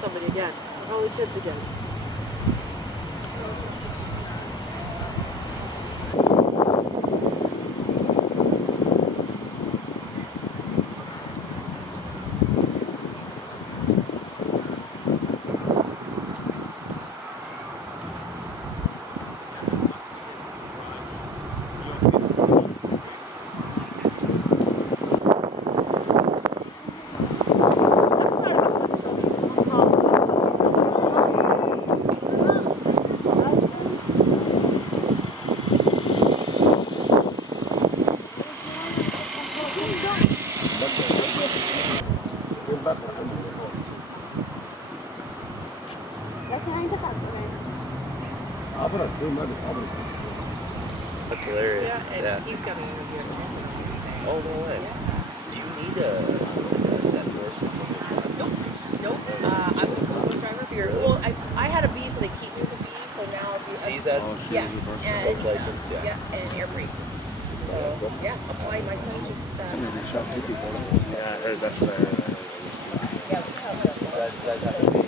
somebody again. Probably kids again. That's hilarious. Yeah, and he's coming over here. Oh, no way. Yeah. Do you need a set endorsement? Nope. Nope. I was a bus driver for your. Well, I had a B, so they keep me with a B. So now I do. Sees that? Yeah. And Coach license, yeah. Yeah, and air brakes. So yeah, apply. My son just. Yeah, I heard that's what I heard. Yeah. You guys have to be